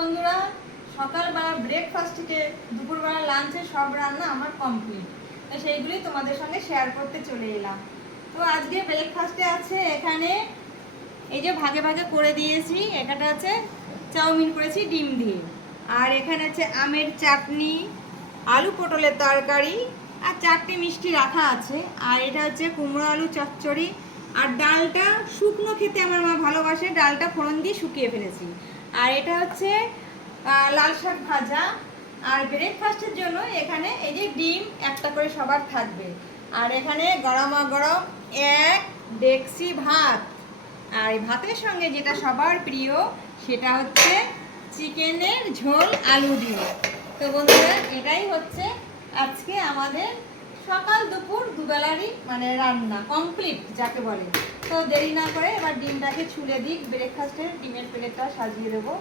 বন্ধুরা, সকালবেলা ব্রেকফাস্ট থেকে দুপুরবেলা লাঞ্চে সব রান্না আমার কমপ্লিট। তো সেইগুলোই তোমাদের সঙ্গে শেয়ার করতে চলে এলাম। তো আজকে ব্রেকফাস্টে আছে এখানে এই যে ভাগে ভাগে করে দিয়েছি। এখানে আছে চাউমিন করেছি ডিম দিয়ে, আর এখানে আছে আমের চাটনি, আলু পটলের তরকারি, আর চারটে মিষ্টি রাখা আছে। আর এটা হচ্ছে কুমড়ো আলু চচ্চড়ি। আর ডালটা শুকনো খেতে আমার মা ভালোবাসে, ডালটা ফোড়ন দিয়ে শুকিয়ে ফেলেছি। আর এটা হচ্ছে লাল শাক ভাজা। আর ব্রেকফাস্টের জন্য এখানে এই যে ডিম একটা করে সবার থাকবে। আর এখানে গরমা গরম এক ডেকচি ভাত। আর এই ভাতের সঙ্গে যেটা সবার প্রিয় সেটা হচ্ছে চিকেনের ঝোল আলু দিয়ে। তো বন্ধুরা, এটাই হচ্ছে আজকে আমাদের সকাল দুপুর দুবেলারই রান্না কমপ্লিট যাকে বলে। তো দেরি না করে এবার ডিমটাকে ছুলে দিই, ব্রেকফাস্টের ডিমের প্লেটটা সাজিয়ে দেবো।